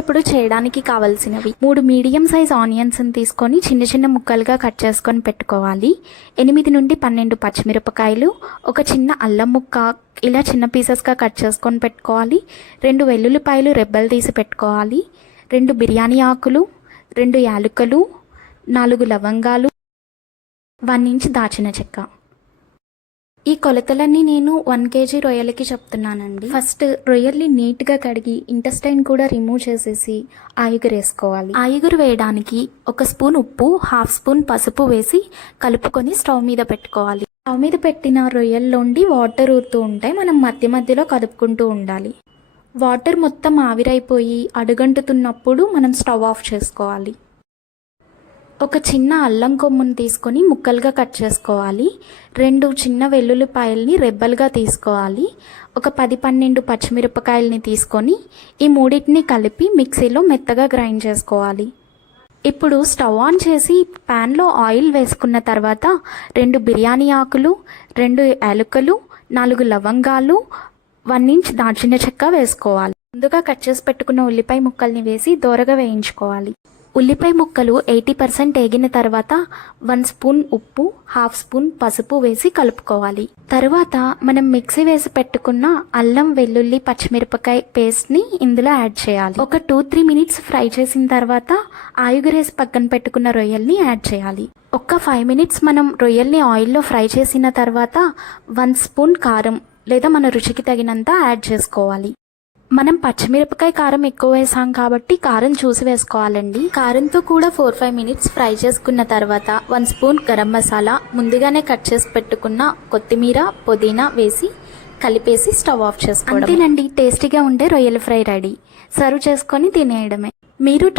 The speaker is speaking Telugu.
ఇప్పుడు చేయడానికి కావలసినవి. మూడు మీడియం సైజ్ ఆనియన్స్ తీసుకొని చిన్న చిన్న ముక్కలుగా కట్ చేసుకొని పెట్టుకోవాలి. ఎనిమిది నుండి పన్నెండు పచ్చిమిరపకాయలు ఒక చిన్న అల్లం ముక్క ఇలా చిన్న పీసెస్గా కట్ చేసుకొని పెట్టుకోవాలి. రెండు వెల్లుల్లిపాయలు రెబ్బలు తీసి పెట్టుకోవాలి. రెండు బిర్యానీ ఆకులు రెండు యాలకులు నాలుగు లవంగాలు వన్ ఇంచ్ దాచిన చెక్క. ఈ కొలతలన్నీ నేను వన్ కేజీ రొయ్యలకి చెప్తున్నానండి. ఫస్ట్ రొయ్యల్ని నీట్గా కడిగి ఇంటెస్టైన్ కూడా రిమూవ్ చేసేసి ఆయుగురు వేసుకోవాలి. ఆయుగురు వేయడానికి ఒక స్పూన్ ఉప్పు హాఫ్ స్పూన్ పసుపు వేసి కలుపుకొని స్టవ్ మీద పెట్టుకోవాలి. స్టవ్ మీద పెట్టిన రొయ్యల్లోండి వాటర్ ఊరుతూ ఉంటాయి. మనం మధ్య మధ్యలో కదుపుకుంటూ ఉండాలి. వాటర్ మొత్తం ఆవిరైపోయి అడుగంటుతున్నప్పుడు మనం స్టవ్ ఆఫ్ చేసుకోవాలి. ఒక చిన్న అల్లం కొమ్మును తీసుకొని ముక్కలుగా కట్ చేసుకోవాలి. రెండు చిన్న వెల్లుల్లిపాయల్ని రెబ్బలుగా తీసుకోవాలి. ఒక పది పన్నెండు పచ్చిమిరపకాయల్ని తీసుకొని ఈ మూడింటిని కలిపి మిక్సీలో మెత్తగా గ్రైండ్ చేసుకోవాలి. ఇప్పుడు స్టవ్ ఆన్ చేసి ప్యాన్లో ఆయిల్ వేసుకున్న తర్వాత రెండు బిర్యానీ ఆకులు రెండు యాలకులు నాలుగు లవంగాలు వన్ ఇంచ్ దాల్చిన చెక్క వేసుకోవాలి. ముందుగా కట్ చేసి పెట్టుకున్న ఉల్లిపాయ ముక్కల్ని వేసి దోరగా వేయించుకోవాలి. ఉల్లిపాయ ముక్కలు ఎయిటీ పర్సెంట్ వేగిన తర్వాత వన్ స్పూన్ ఉప్పు హాఫ్ స్పూన్ పసుపు వేసి కలుపుకోవాలి. తర్వాత మనం మిక్సీ వేసి పెట్టుకున్న అల్లం వెల్లుల్లి పచ్చిమిరపకాయ పేస్ట్ని ఇందులో యాడ్ చేయాలి. ఒక టూ త్రీ మినిట్స్ ఫ్రై చేసిన తర్వాత ఆయుగురేసి పక్కన పెట్టుకున్న రొయ్యల్ని యాడ్ చేయాలి. ఒక్క ఫైవ్ మినిట్స్ మనం రొయ్యల్ని ఆయిల్లో ఫ్రై చేసిన తర్వాత వన్ స్పూన్ కారం లేదా మన రుచికి తగినంత యాడ్ చేసుకోవాలి. మనం పచ్చిమిరపకాయ కారం ఎక్కువ వేసాం కాబట్టి కారం చూసి వేసుకోవాలండి. కారంతో కూడా ఫోర్ ఫైవ్ మినిట్స్ ఫ్రై చేసుకున్న తర్వాత వన్ స్పూన్ గరం మసాలా ముందుగానే కట్ చేసి పెట్టుకున్న కొత్తిమీర పుదీనా వేసి కలిపేసి స్టవ్ ఆఫ్ చేసుకోవడం అంతేనండి టేస్టీగా ఉండే రొయ్యల ఫ్రై రెడీ. సర్వ్ చేసుకొని తినేయడమే. మీరు ట్రై